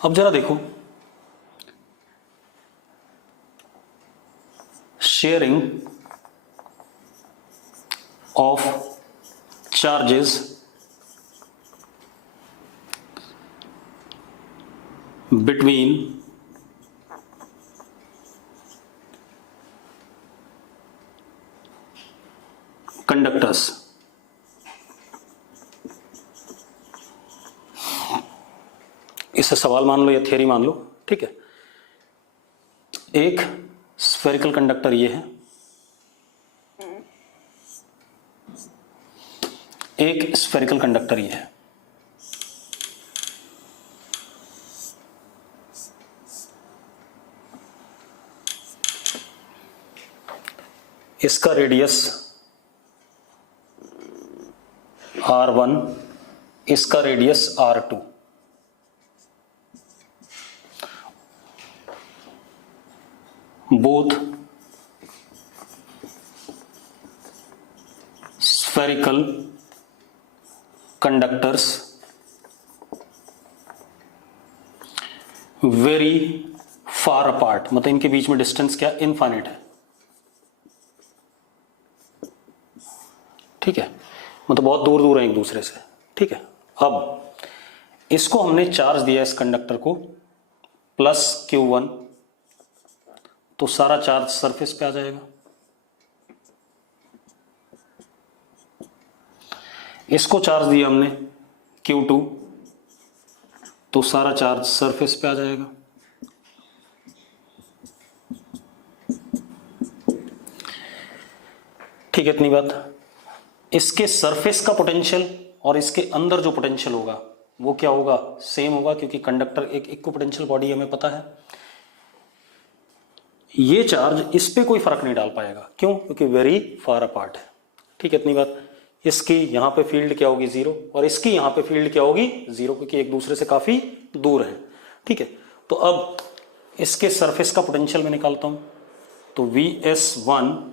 अब जरा देखो, sharing of charges between conductors. इसे सवाल मान लो या थियरी मान लो, ठीक है। एक स्फेरिकल कंडक्टर ये है, एक स्फेरिकल कंडक्टर ये है। इसका रेडियस R1, इसका radius R2। Both spherical conductors very far apart, मतलब इनके बीच में डिस्टेंस क्या, इनफाइनाइट है, ठीक है, मतलब बहुत दूर दूर है एक दूसरे से, ठीक है। अब इसको हमने चार्ज दिया इस कंडक्टर को +Q1, तो सारा चार्ज सरफेस पे आ जाएगा। इसको चार्ज दिया हमने Q2, तो सारा चार्ज सरफेस पे आ जाएगा। ठीक है, इतनी बात। इसके सरफेस का पोटेंशियल और इसके अंदर जो पोटेंशियल होगा वो क्या होगा, सेम होगा, क्योंकि कंडक्टर एक इक्विपोटेंशियल बॉडी हमें पता है। ये चार्ज इस पे कोई फर्क नहीं डाल पाएगा, क्यों, क्योंकि वेरी फार अपार्ट है। ठीक है, इतनी बात। इसकी यहां पे फील्ड क्या होगी, 0, और इसकी यहां पे फील्ड क्या होगी, 0, क्योंकि एक दूसरे से काफी दूर है। ठीक है, तो अब इसके सरफेस का पोटेंशियल मैं निकालता हूं, तो Vs1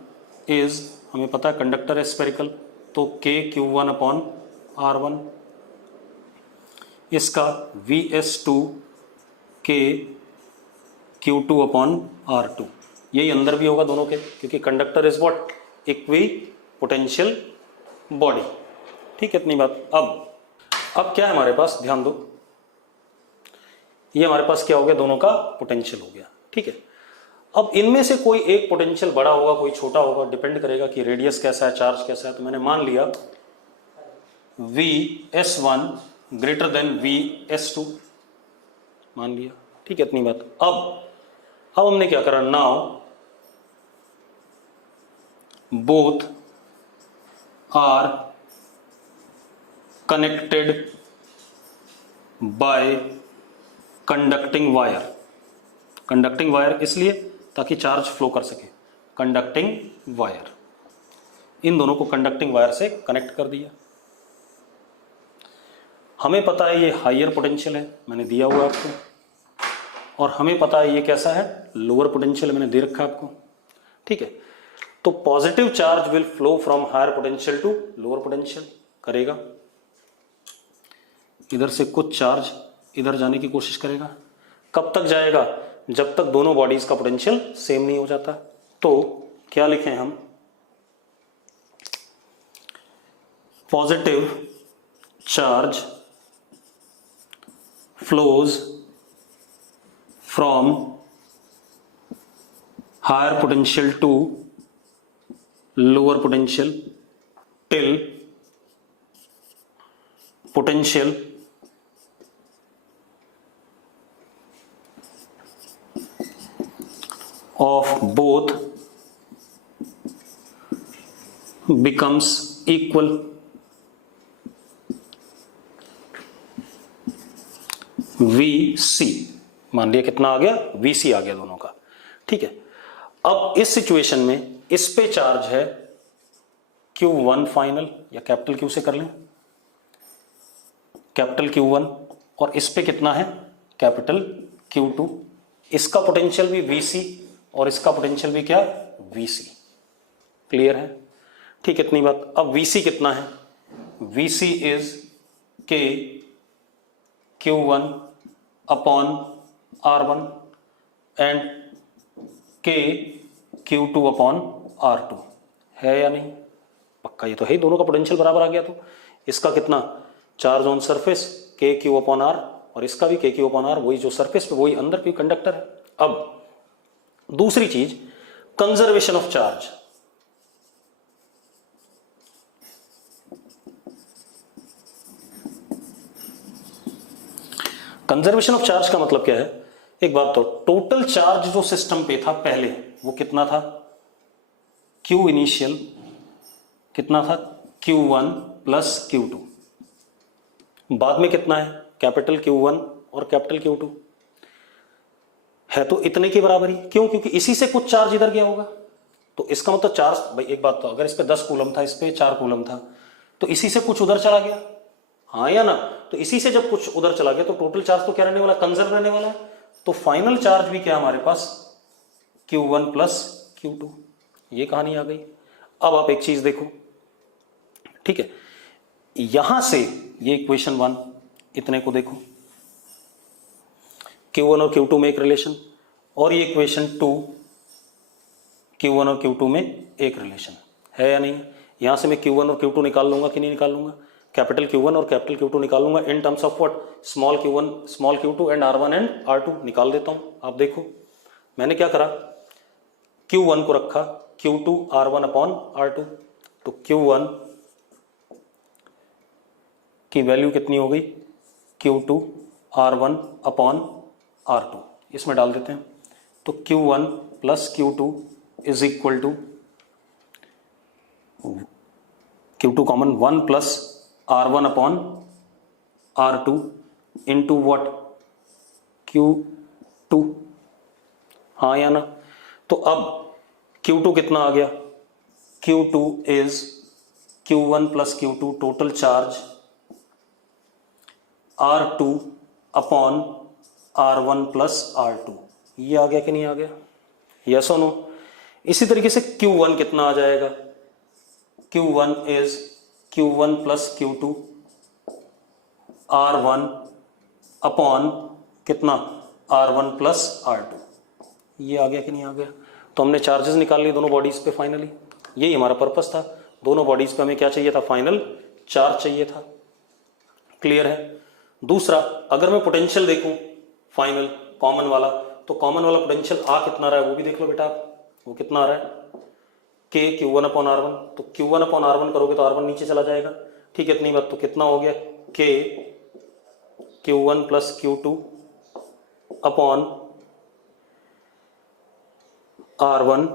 इज, हमें पता है कंडक्टर है स्फेरिकल, तो KQ1/R1, इसका Vs2 KQ2/R2, यही अंदर भी होगा दोनों के, क्योंकि conductor is what, equi potential body. ठीक है, इतनी बात। अब क्या है हमारे पास, ध्यान दो, ये हमारे पास क्या हो गया, दोनों का पोटेंशियल हो गया। ठीक है, अब इनमें से कोई एक पोटेंशियल बड़ा होगा, कोई छोटा होगा, डिपेंड करेगा कि रेडियस कैसा है, चार्ज कैसा है। तो मैंने मान लिया Vs1 ग्रेटर देन Vs2, मान लिया। ठीक है, इतनी बात। अब हमने क्या करा, now both are connected by conducting wire. Conducting wire इसलिए ताकि चार्ज फ्लो कर सके, कंडक्टिंग वायर, इन दोनों को कंडक्टिंग वायर से कनेक्ट कर दिया। हमें पता है ये हायर पोटेंशियल है, मैंने दिया हुआ आपको, और हमें पता है ये कैसा है, लोअर पोटेंशियल, मैंने दे रखा आपको। ठीक है, तो positive charge will flow from higher potential to lower potential करेगा, इधर से कुछ चार्ज इधर जाने की कोशिश करेगा। कब तक जाएगा, जब तक दोनों बॉडीज का पोटेंशियल सेम नहीं हो जाता। तो क्या लिखें हम, positive charge flows from higher potential to lower potential till potential of both becomes equal। Vc मान लिया कितना आ गया, Vc आ गया दोनों का। ठीक है, अब इस सिचुएशन में इस पे चार्ज है Q1 फाइनल, या कैपिटल Q से कर लें, कैपिटल Q1, और इस पे कितना है, कैपिटल Q2। इसका पोटेंशियल भी Vc और इसका पोटेंशियल भी क्या, Vc। क्लियर है? ठीक, इतनी बात। अब Vc कितना है, Vc is K Q1 upon R1 and K Q2 upon R2 है या नहीं? पक्का ये तो है ही, दोनों का पोटेंशियल बराबर आ गया। तो इसका कितना चार्ज ऑन सरफेस के क्यू अपॉन आर, और इसका भी के क्यू अपॉन आर, वही जो सरफेस पे वही अंदर भी कंडक्टर है। अब दूसरी चीज conservation of charge. Conservation of charge का मतलब क्या है? एक बात तो, टोटल चार्ज जो सिस्टम पे था पहले वो कितना था? Q इनिशियल कितना था? Q1 plus Q2। बाद में कितना है? कैपिटल Q1 और कैपिटल Q2 है, तो इतने के बराबर ही। क्यों? क्योंकि इसी से कुछ चार्ज इधर गया होगा। तो इसका मतलब चार्ज, भाई एक बात तो, अगर इस पे 10 कूलम था, इस पे 4 कूलम था, तो इसी से कुछ उधर चला गया, हाँ या ना? तो इसी से जब कुछ उधर चला गया तो टोटल चार्ज तो क्या रहने वाला? कंजर्व रहने वाला है। तो फाइनल चार्ज भी क्या हमारे पास? Q1 plus Q2। ये कहानी आ गई। अब आप एक चीज देखो, ठीक है, यहां से ये इक्वेशन 1 इतने को देखो, Q1 और Q2 में एक रिलेशन, और ये इक्वेशन 2 Q1 और Q2 में एक रिलेशन है या नहीं? यहां से मैं Q1 और Q2 निकाल लूंगा कि नहीं निकाल लूंगा? कैपिटल Q1 और कैपिटल Q2 निकाल लूंगा in terms of what? Small Q1 small Q2 and R1 and R2 निकाल देता हूं। आप देखो मैंने क्या करा, Q1 को रखा Q2 R1 अपॉन R2, तो Q1 की वैल्यू कितनी हो गई? Q2 R1 अपॉन R2, इसमें डाल देते हैं। तो Q1 plus Q2 is equal to Q2 common 1 plus R1 upon R2 into what? Q2, हाँ या ना? तो अब Q2 कितना आ गया? Q2 is Q1 plus Q2 total charge R2 upon R1 plus R2। ये आ गया कि नहीं आ गया? यस और नो? इसी तरीके से Q1 कितना आ जाएगा? Q1 is Q1 plus Q2 R1 upon कितना? R1 plus R2। ये आ गया कि नहीं आ गया? तो हमने चार्जेस निकाल लिए दोनों बॉडीज पे फाइनली। यही हमारा पर्पस था, दोनों बॉडीज पे हमें क्या चाहिए था? फाइनल चार्ज चाहिए था। क्लियर है? दूसरा, अगर मैं पोटेंशियल देखूं फाइनल कॉमन वाला, तो कॉमन वाला पोटेंशियल आ कितना रहा है वो भी देख लो बेटा आप। वो कितना आ रहा है? K Q1 upon R1। तो Q1 अपॉन R1 करोगे तो R1 नीचे चला जाएगा, ठीक है, इतनी बात। तो कितना हो गया? K Q1 plus Q2 upon R1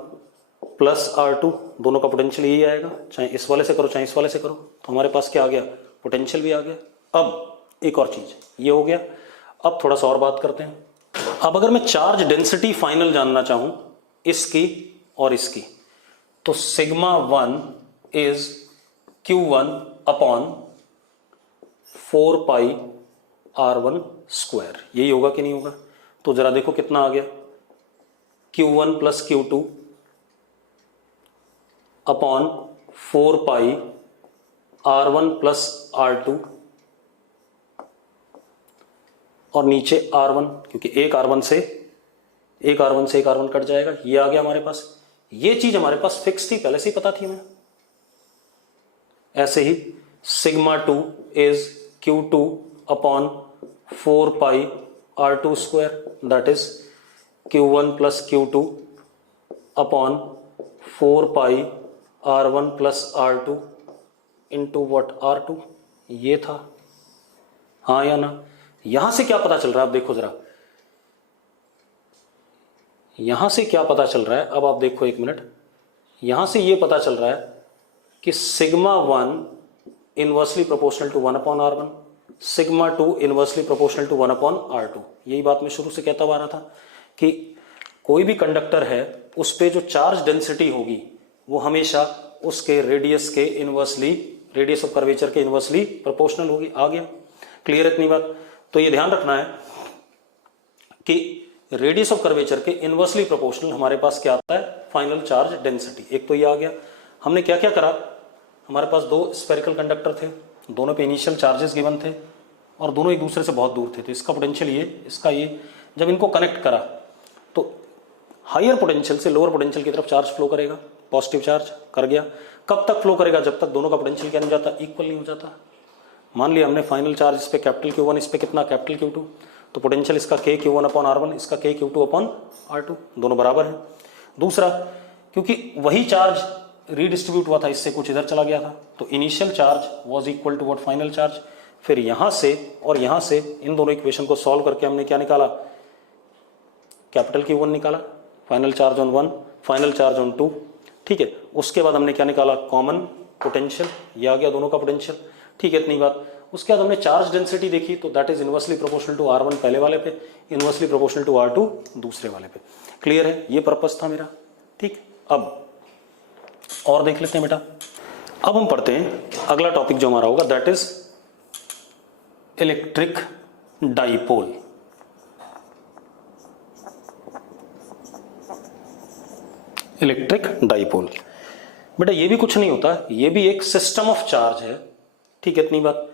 plus R2, दोनों का पोटेंशियल यही आएगा, चाहे इस वाले से करो चाहे इस वाले से करो। तो हमारे पास क्या आ गया? पोटेंशियल भी आ गया। अब एक और चीज, ये हो गया। अब थोड़ा सा और बात करते हैं। अब अगर मैं चार्ज डेंसिटी फाइनल जानना चाहूं इसकी और इसकी, तो sigma 1 is Q1 upon 4 pi R1 square. यही होगा कि नहीं होगा? तो जरा देखो कितना आ गया? Q1 plus Q2 upon 4 pi R1 plus R2, और नीचे R1, क्योंकि एक R1 से एक R1 कट जाएगा। ये आ गया हमारे पास। ये चीज हमारे पास फिक्स थी, पहले से ही पता थी हमें। ऐसे ही sigma 2 is Q2 upon 4 pi R2 square, that is Q1 plus Q2 upon 4 pi R1 plus R2 into what? R2। ये था, हाँ या ना? यहां से क्या पता चल रहा है? आप देखो जरा, यहां से क्या पता चल रहा है? अब आप देखो एक मिनट, यहां से ये पता चल रहा है कि sigma 1 inversely proportional to 1 upon R1, sigma 2 inversely proportional to 1 upon R2। यही बात मैं शुरू से कहता आ रहा था कि कोई भी कंडक्टर है उस पे जो चार्ज डेंसिटी होगी वो हमेशा उसके रेडियस के इनवर्सली, रेडियस ऑफ कर्वेचर के इनवर्सली प्रोपोर्शनल होगी। आ गया? क्लियर है इतनी बात? तो ये ध्यान रखना है कि रेडियस ऑफ कर्वेचर के इनवर्सली प्रोपोर्शनल हमारे पास क्या आता है? Final charge density. एक तो ये आ गया। हमने क्या क्या करा? हमारे पास दो स्फेरिकल कंडक्टर थे, दोनों पे इनिशियल चार्जेस गिवन थे, और दोनों एक दूसरे से बहुत दूर थे, तो इसका पोटेंशियल ये, इसका ये, जब इनको कनेक्ट करा तो हायर पोटेंशियल से लोअर पोटेंशियल की तरफ चार्ज फ्लो करेगा, पॉजिटिव चार्ज कर गया। कब तक फ्लो करेगा? जब तक दोनों का पोटेंशियल क्या नहीं हो जाता, इक्वल नहीं हो जाता। मान लिया हमने फाइनल चार्ज इस पे कैपिटल Q1, इस पे कितना कैपिटल Q2, तो पोटेंशियल इसका K Q1 अपॉन R1, इसका K Q2 अपॉन R2, दोनों बराबर हैं। दूसरा, क्योंकि वही चार्ज रीडिस्ट्रीब्यूट हुआ था, इससे कुछ इधर चला गया था, तो initial charge was equal to what, final charge. फिर यहां से और यहां से इन दोनों इक्वेशन को सॉल्व करके हमने क्या निकाला, कैपिटल Q1 निकाला, final charge on 1, final charge on 2, ठीक है। उसके बाद हमने क्या निकाला, कॉमन पोटेंशियल, ये आ गया दोनों का पोटेंशियल, ठीक है, इतनी बात। उसके बाद हमने चार्ज डेंसिटी देखी, तो that is inversely proportional to R1 पहले वाले पे, इनवर्सली प्रोपोर्शनल टू R2 दूसरे वाले पे। क्लियर है? ये पर्पस था मेरा, ठीक। अब और देख लेते हैं बेटा। अब हम पढ़ते हैं अगला टॉपिक जो हमारा होगा, that is electric dipole. Electric dipole बेटा ये भी कुछ नहीं होता, ये भी एक सिस्टम ऑफ चार्ज है, ठीक है, इतनी बात,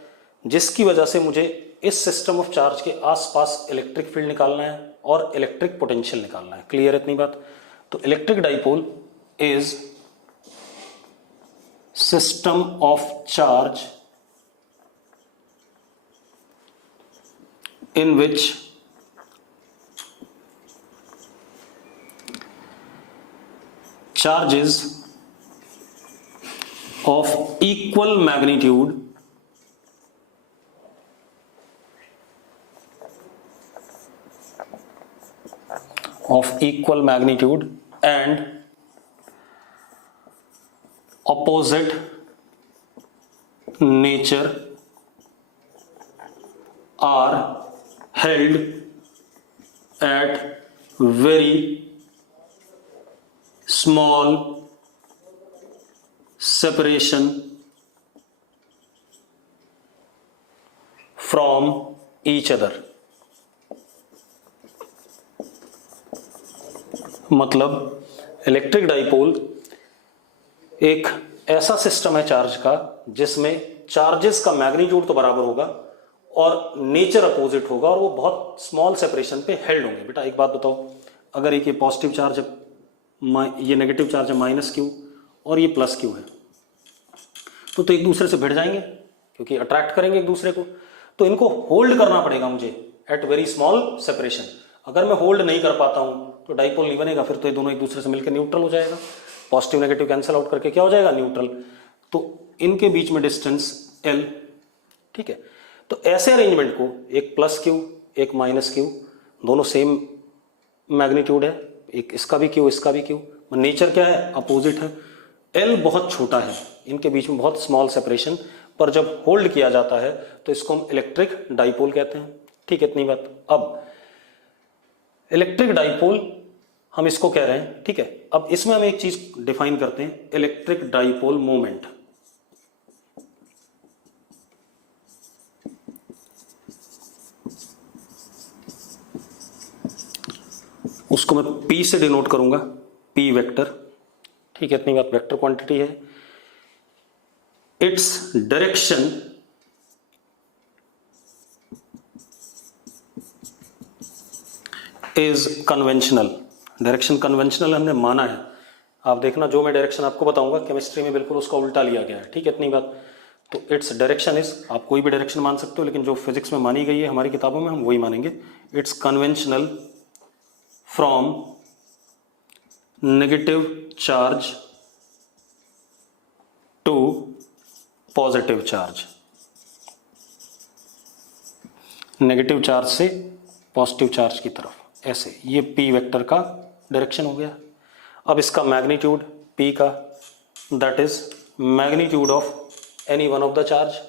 जिसकी वजह से मुझे इस सिस्टम ऑफ चार्ज के आसपास इलेक्ट्रिक फील्ड निकालना है और इलेक्ट्रिक पोटेंशियल निकालना है। क्लियर है इतनी बात? तो electric dipole is system of charge in which charges of equal magnitude and opposite nature are held at very small separation from each other। मतलब इलेक्ट्रिक डाइपोल एक ऐसा सिस्टम है चार्ज का जिसमें चार्जेस का मैग्नीट्यूड तो बराबर होगा और नेचर अपोजिट होगा और वो बहुत स्मॉल सेपरेशन पे हेल्ड होंगे। बेटा एक बात बताओ, अगर एक ये पॉजिटिव चार्ज है, ये नेगेटिव चार्ज है -Q और ये +Q है, तो एक दूसरे से भिड़ जाएंगे क्योंकि अट्रैक्ट करेंगे एक दूसरे को, तो इनको होल्ड करना पड़ेगा मुझे एट वेरी स्मॉल सेपरेशन। अगर मैं होल्ड नहीं कर पाता हूं तो डाइपोल नहीं बनेगा, फिर तो ये दोनों एक दूसरे से मिलकर न्यूट्रल हो जाएगा, पॉजिटिव नेगेटिव कैंसिल आउट करके क्या हो जाएगा, न्यूट्रल। तो इनके बीच में डिस्टेंस L, ठीक है। तो ऐसे अरेंजमेंट को एक +Q एक -Q, दोनों सेम मैग्नीट्यूड है, एक इसका भी Q इसका भी Q, नेचर क्या है, अपोजिट है। L बहुत छोटा है, इनके बीच में बहुत स्मॉल सेपरेशन, पर जब होल्ड किया जाता है तो इसको हम इलेक्ट्रिक डाइपोल कहते हैं, ठीक है, इतनी बात। अब इलेक्ट्रिक डाइपोल हम इसको कह रहे हैं, ठीक है। अब इसमें हम एक चीज डिफाइन करते हैं, इलेक्ट्रिक डाइपोल मोमेंट। उसको मैं P से डिनोट करूंगा, P वेक्टर, ठीक है, इतनी बात, वेक्टर क्वांटिटी है। Its direction is conventional. Direction conventional हमने माना है, आप देखना जो मैं डायरेक्शन आपको बताऊंगा केमिस्ट्री में बिल्कुल उसका उल्टा लिया गया है, ठीक है, इतनी बात। तो इट्स डायरेक्शन इज, आप कोई भी डायरेक्शन मान सकते हो, लेकिन जो फिजिक्स में मानी गई है हमारी किताबों में हम वही मानेंगे। It's conventional from negative charge to positive charge, negative charge से पॉजिटिव चार्ज की तरफ, ऐसे। ये P वेक्टर का डायरेक्शन हो गया। अब इसका मैग्नीट्यूड P का, that is magnitude of any one of the charge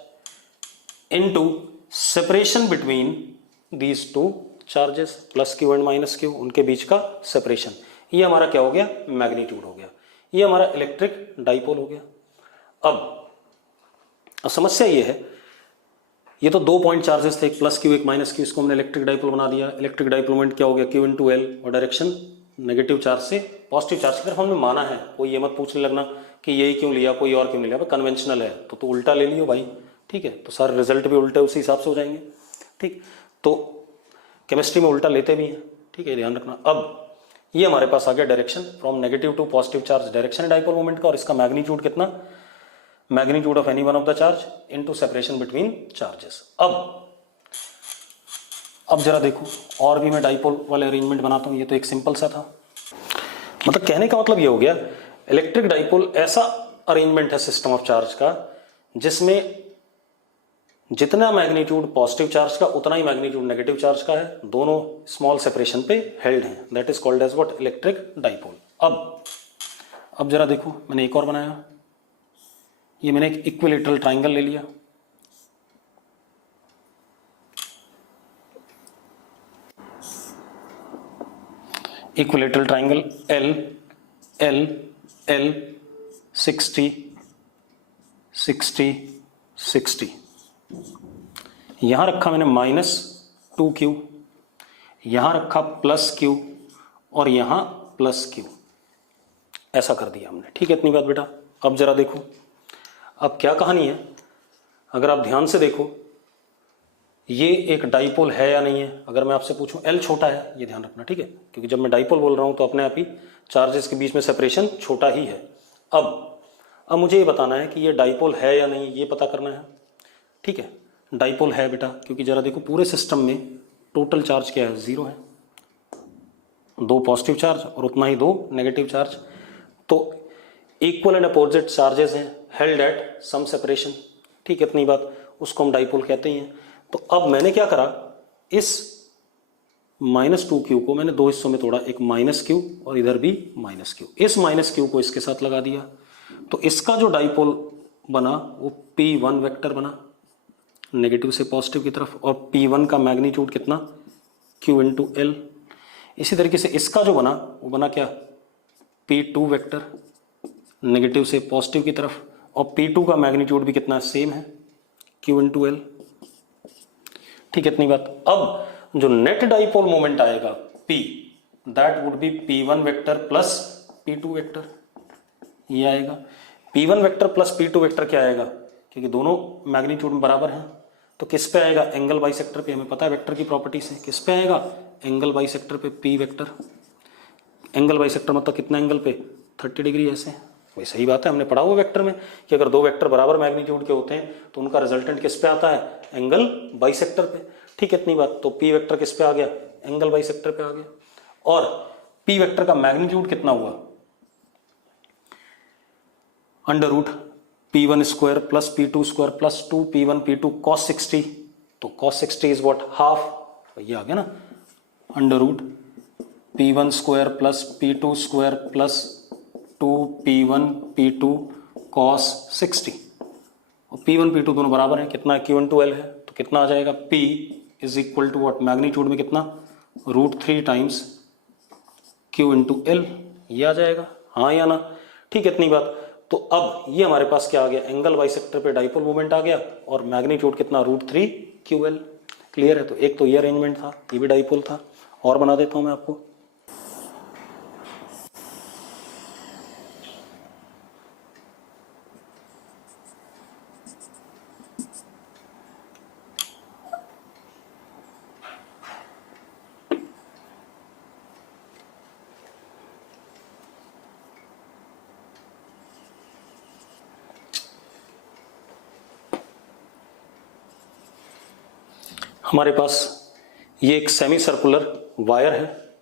into separation between these two charges, +Q and -Q, उनके बीच का सेपरेशन, ये हमारा क्या हो गया, मैग्नीट्यूड हो गया। ये हमारा इलेक्ट्रिक डाइपोल हो गया। अब समस्या ये है, ये तो 2 पॉइंट चार्जेस थे, एक +Q एक -Q, इसको हमने इलेक्ट्रिक डाइपोल बना दिया। इलेक्ट्रिक डाइपोल मोमेंट क्या हो गया, Q × L, और डायरेक्शन नेगेटिव चार्ज से पॉजिटिव चार्ज की तरफ हमने माना है। कोई ये मत पूछने लगना कि यही क्यों लिया, कोई और क्यों नहीं लिया, कन्वेंशनल है तो उल्टा ले लियो भाई, ठीक है। तो सारे रिजल्ट भी उल्टे उसी हिसाब से हो जाएंगे। ठीक, तो केमिस्ट्री में उल्टा लेते भी हैं, ठीक है, ध्यान रखना। अब ये हमारे पास आ गया direction from negative to positive charge, direction है डाइपोल मोमेंट का, और इसका मैग्नीट्यूड कितना, magnitude of any one of the charge into separation between charges. अब जरा देखो, और भी मैं डाइपोल वाले अरेंजमेंट बनाता हूं, ये तो एक सिंपल सा था। मतलब कहने का मतलब ये हो गया, इलेक्ट्रिक डाइपोल ऐसा अरेंजमेंट है सिस्टम ऑफ चार्ज का जिसमें जितना मैग्नीट्यूड पॉजिटिव चार्ज का उतना ही मैग्नीट्यूड नेगेटिव चार्ज का है, दोनों स्मॉल सेपरेशन पे हेल्ड हैं, that is called as what, electric dipole. अब जरा देखो, मैंने एक और बनाया, ये मैंने एक इक्विलेटरल ट्राइंगल ले लिया, equilateral triangle L L L 60 60 60, यहां रखा मैंने -2q, यहां रखा +q और यहां +q, ऐसा कर दिया हमने, ठीक है, इतनी बात बेटा। अब जरा देखो, अब क्या कहानी है, अगर आप ध्यान से देखो, ये एक डाइपोल है या नहीं है। अगर मैं आपसे पूछूं, एल छोटा है, ये ध्यान रखना, ठीक है, क्योंकि जब मैं डाइपोल बोल रहा हूं तो अपने आप ही चार्जेस के बीच में सेपरेशन छोटा ही है। अब मुझे ये बताना है कि ये डाइपोल है या नहीं, ये पता करना है, ठीक है। डाइपोल है बेटा, क्योंकि जरा देखो पूरे सिस्टम में टोटल चार्ज क्या है, 0 है, 2 पॉजिटिव चार्ज और उतना ही 2 नेगेटिव चार्ज, तो इक्वल एंड अपोजिट चार्जेस हैं, हेल्ड एट सम सेपरेशन, ठीक है, इतनी बात, उसको हम डाइपोल कहते हैं। तो अब मैंने क्या करा, इस -2q को मैंने 2 हिस्सों में तोड़ा, एक -q और इधर भी -q, इस -q को इसके साथ लगा दिया, तो इसका जो डाइपोल बना वो P1 वेक्टर बना, नेगेटिव से पॉजिटिव की तरफ, और P1 का मैग्नीट्यूड कितना, Q इंटू एल। इसी तरीके से इसका जो बना वो बना क्या, P2 वेक्टर, नेगेटिव से पॉजिटिव की तरफ, और P2 का मैग्नीट्यूड भी कितना सेम है, Q इंटू एल, ठीक है, इतनी बात। अब जो नेट डाइपोल मोमेंट आएगा P, that would be P1 vector plus P2 vector, ये आएगा। P1 vector plus P2 vector क्या आएगा, क्योंकि दोनों मैग्नीट्यूड में बराबर हैं, तो किस पे आएगा, एंगल बाइसेक्टर पे, हमें पता है वेक्टर की प्रॉपर्टी से, किस पे आएगा, एंगल बाइसेक्टर पे, P वेक्टर। एंगल बाइसेक्टर मतलब कितना एंगल पे, 30 डिग्री, ऐसे वही सही बात है, हमने पढ़ा हुआ वेक्टर में कि अगर 2 वेक्टर बराबर मैग्नीट्यूड के होते हैं तो उनका रिजल्टेंट किस पे आता है, एंगल बाइसेक्टर पे, ठीक है, इतनी बात। तो P वेक्टर किस पे आ गया, एंगल बाइसेक्टर पे आ गया, और P वेक्टर का मैग्नीट्यूड कितना हुआ, √P1 square plus P2 square plus 2P1 P2 cos 60, तो cos 60 इज व्हाट, हाफ, ये आ गया ना, √P1 square plus P2 square plus 2P1 P2 cos 60, और P1 P2 दोनों बराबर हैं, कितना, Q इंटू एल है, तो कितना आ जाएगा, P is equal to what, magnitude में कितना, √3 टाइम्स Q इंटू एल, ये आ जाएगा, हाँ या ना, ठीक है, इतनी बात। तो अब ये हमारे पास क्या आ गया, एंगल बाइसेक्टर पे डाइपोल मोमेंट आ गया, और मैग्नीट्यूड कितना, √3 QL, क्लियर है। तो एक तो ये अरेंजमेंट था, ये भी डाइपोल था, और बना देता हूं मैं आपको। हमारे पास ये एक सेमी सर्कुलर वायर है,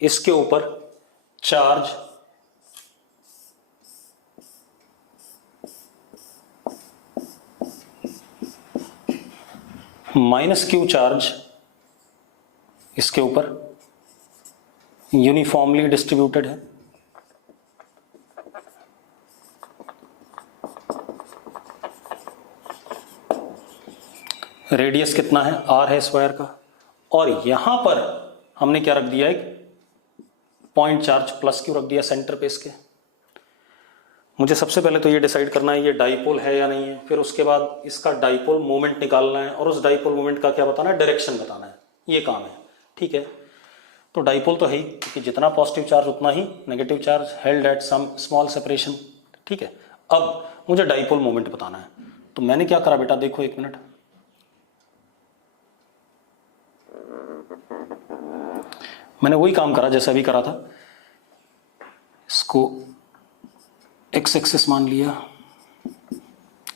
इसके ऊपर चार्ज -q चार्ज इसके ऊपर यूनिफॉर्मली डिस्ट्रीब्यूटेड है, रेडियस कितना है, r है इस वायर का, और यहां पर हमने क्या रख दिया, एक पॉइंट चार्ज +q रख दिया सेंटर पे इसके। मुझे सबसे पहले तो ये डिसाइड करना है ये डाइपोल है या नहीं है, फिर उसके बाद इसका डाइपोल मोमेंट निकालना है, और उस डाइपोल मोमेंट का क्या बताना है, डायरेक्शन बताना है, ये काम है, ठीक है। तो डाइपोल तो है ही, क्योंकि जितना पॉजिटिव चार्ज उतना ही negative charge, held at some small separation, ठीक है। अब मुझे डाइपोल मोमेंट बताना है, तो मैंने क्या करा बेटा, देखो एक मिनट, मैंने वही काम करा जैसा अभी करा था, इसको x एक्सिस मान लिया,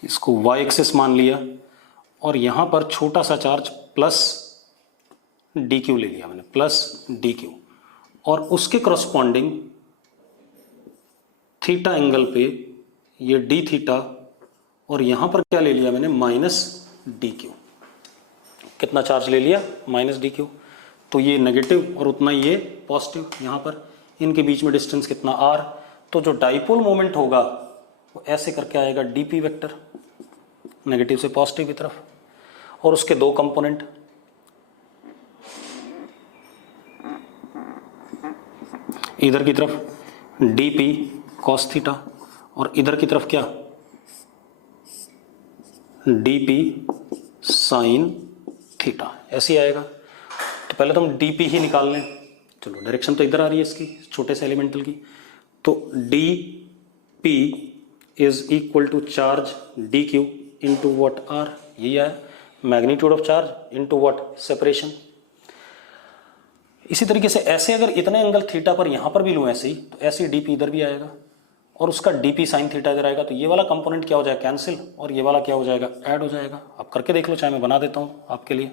इसको y एक्सिस मान लिया, और यहां पर छोटा सा चार्ज प्लस dq ले लिया मैंने, प्लस dq, और उसके करस्पॉन्डिंग थीटा एंगल पे ये d थीटा, और यहां पर क्या ले लिया मैंने, माइनस dq। कितना चार्ज ले लिया, माइनस dq, तो ये नेगेटिव और उतना ही ये पॉजिटिव। यहाँ पर इनके बीच में डिस्टेंस कितना, r, तो जो डाइपोल मोमेंट होगा वो ऐसे करके आएगा dp वेक्टर, नेगेटिव से पॉजिटिव की तरफ, और उसके दो कंपोनेंट, इधर की तरफ dp cos थीटा और इधर की तरफ क्या, dp sin थीटा, ऐसे ही आएगा। तो पहले तो हम dp ही निकाल लें, चलो डायरेक्शन तो इधर आ रही है इसकी, छोटे से एलिमेंटल की, तो dp is equal to charge dq into what r, यही आया, magnitude of charge into what, separation. इसी तरीके से ऐसे अगर इतने एंगल थीटा पर यहां पर भी लूँ ऐसे ही, तो ऐसे ही dp इधर भी आएगा और उसका dp साइन थीटा इधर आएगा, तो ये वाला कंपोनेंट क्या हो जाएगा, कैंसिल, और ये वाला क्या हो जाएगा, ऐड हो जाएगा। आप करके देख लो, चाहे मैं बना देता हूं आपके लिए।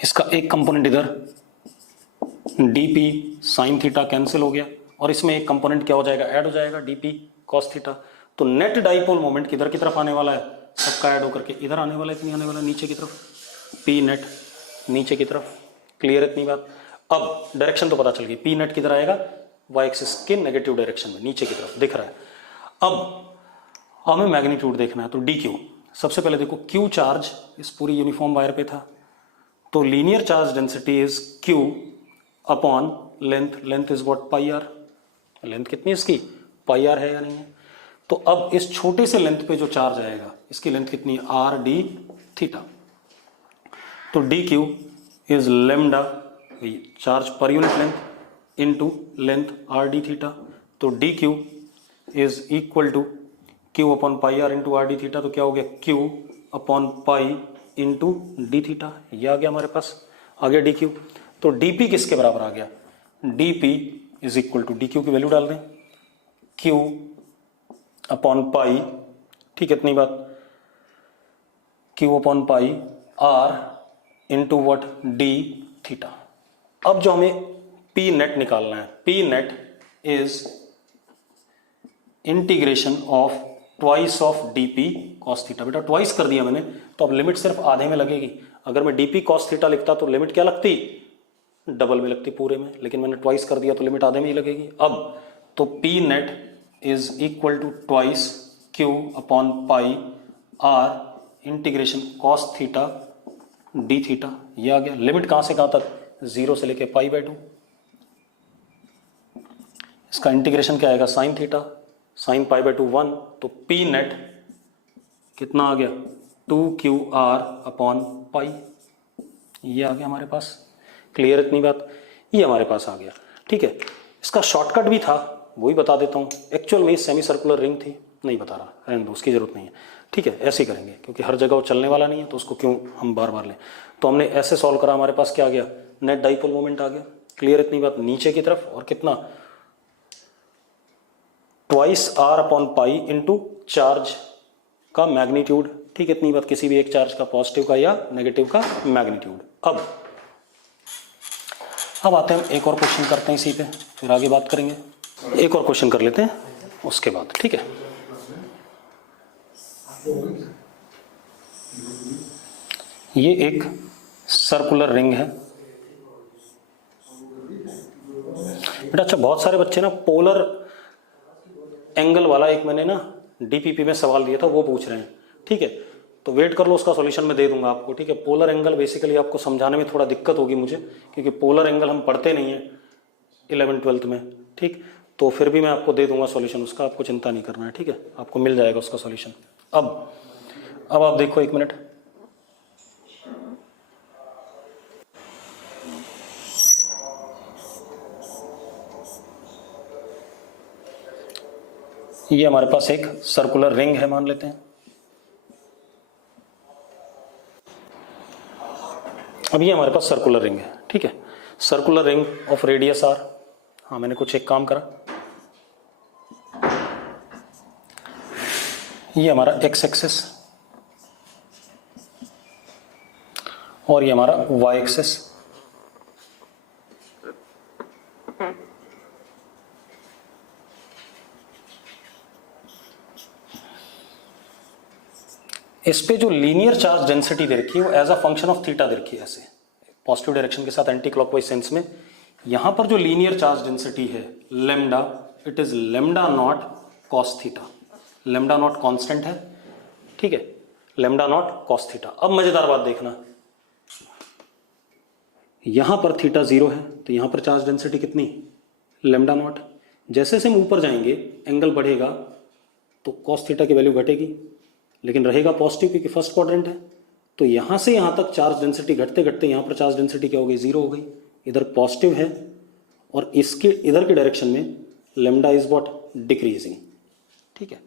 इसका एक कंपोनेंट इधर dp साइन थीटा कैंसिल हो गया, और इसमें एक कंपोनेंट क्या हो जाएगा, ऐड हो जाएगा, dp cos थीटा। तो नेट डाइपोल मोमेंट किधर की तरफ आने वाला है, सबका ऐड होकर के इधर आने वाला है, इतनी आने वाला है नीचे की तरफ, p नेट नीचे की तरफ। क्लियर इतनी बात। अब डायरेक्शन तो पता चल गई, p नेट किधर आएगा, y एक्सिस के नेगेटिव डायरेक्शन में, नीचे की तरफ दिख रहा है। अब हमें मैग्नीट्यूड देखना है, तो dq, सबसे पहले देखो q चार्ज इस पूरी यूनिफॉर्म वायर पे था, तो linear charge density is q upon length, length is what, pi R, length कितनी इसकी, पाई आर है या नहीं है। तो अब इस छोटे से लेंथ पे जो चार्ज आएगा, इसकी लेंथ कितनी है, आर डी थीटा, तो d q is lambda, charge पर unit length into length r d theta, तो d q is equal to q upon pi are into r d theta, तो क्या हो गया, q upon pi into D theta, ये आ गया हमारे पास, आ गया डी क्यू। तो डीपी किसके बराबर आ गया, DP is equal to, D Q की वैल्यू डाल दें, क्यू अपॉन पाई, ठीक है इतनी बात, Q upon pi are into what, D theta. अब जो हमें पी नेट निकालना है, P net is integration of twice of DP cos theta. बेटा ट्वाइस कर दिया मैंने, तो अब लिमिट सिर्फ आधे में लगेगी। अगर मैं डीपी कॉस थीटा लिखता तो लिमिट क्या लगती, डबल में लगती पूरे में, लेकिन मैंने ट्वाइस कर दिया तो लिमिट आधे में ही लगेगी। अब तो P net is equal to twice Q upon pi R integration cos theta D theta, ये आ गया। लिमिट कहां से कहां तक, 0 से लेके पाई बाई 2। इसका इंटीग्रेशन क्या आएगा, sine theta, sine pi by 2 1, तो पी नेट कितना आ गया, 2QR अपॉन पाई, ये आ गया हमारे पास। क्लियर इतनी बात, ये हमारे पास आ गया। ठीक है, इसका शॉर्टकट भी था, वही बता देता हूँ। एक्चुअल में सेमी सर्कुलर रिंग थी, नहीं बता रहा, रहने दो, उसकी जरूरत नहीं है। ठीक है, ऐसे ही करेंगे क्योंकि हर जगह वो चलने वाला नहीं है, तो उसको क्यों हम बार बार लें। तो हमने ऐसे सॉल्व करा, हमारे पास क्या आ गया, नेट डाइपोल मोमेंट आ गया। क्लियर इतनी बात, नीचे की तरफ, और कितना, twice R upon pi into charge का मैग्नीट्यूड। ठीक है इतनी बात, किसी भी एक चार्ज का, पॉजिटिव का या नेगेटिव का मैग्नीट्यूड। अब आते हैं हम एक और क्वेश्चन करते हैं इसी पे, फिर आगे बात करेंगे। एक और क्वेश्चन कर लेते हैं उसके बाद, ठीक है। ये एक सर्कुलर रिंग है बेटा। अच्छा, बहुत सारे बच्चे ना पोलर एंगल वाला एक मैंने ना डीपीपी में सवाल दिया था, वो पूछ रहे हैं। ठीक है, तो वेट कर लो, उसका सॉल्यूशन मैं दे दूंगा आपको। ठीक है, पोलर एंगल बेसिकली आपको समझाने में थोड़ा दिक्कत होगी मुझे, क्योंकि पोलर एंगल हम पढ़ते नहीं है 11th-12th में। ठीक, तो फिर भी मैं आपको दे दूंगा सॉल्यूशन उसका, आपको चिंता नहीं करना है। ठीक है, आपको मिल जाएगा उसका सॉल्यूशन। अब आप देखो, एक मिनट, ये हमारे पास एक सर्कुलर रिंग है मान लेते हैं। अब ये हमारे पास सर्कुलर रिंग है, ठीक है, circular ring of radius R. हाँ मैंने कुछ एक काम करा, ये हमारा एक्स एक्सिस और ये हमारा वाई एक्सिस। इस पे जो लीनियर चार्ज डेंसिटी दे रखी है वो as a function of theta दे रखी है, ऐसे पॉजिटिव डायरेक्शन के साथ एंटी क्लॉकवाइज सेंस में। यहां पर जो लीनियर चार्ज डेंसिटी है lambda, it is lambda naught cos theta. Lambda naught constant है, ठीक है, लेमडा नॉट कॉस थीटा। अब मजेदार बात देखना, यहां पर थीटा 0 है तो यहां पर चार्ज डेंसिटी कितनी, लेमडा नॉट। जैसे जैसे हम ऊपर जाएंगे एंगल बढ़ेगा तो कॉस थीटा की वैल्यू घटेगी, लेकिन रहेगा पॉजिटिव क्योंकि फर्स्ट क्वाड्रेंट है। तो यहां से यहां तक चार्ज डेंसिटी घटते घटते यहां पर चार्ज डेंसिटी क्या हो गई, 0 हो गई। इधर पॉजिटिव है और इसके इधर की डायरेक्शन में लेमडा इज व्हाट, डिक्रीजिंग, ठीक है।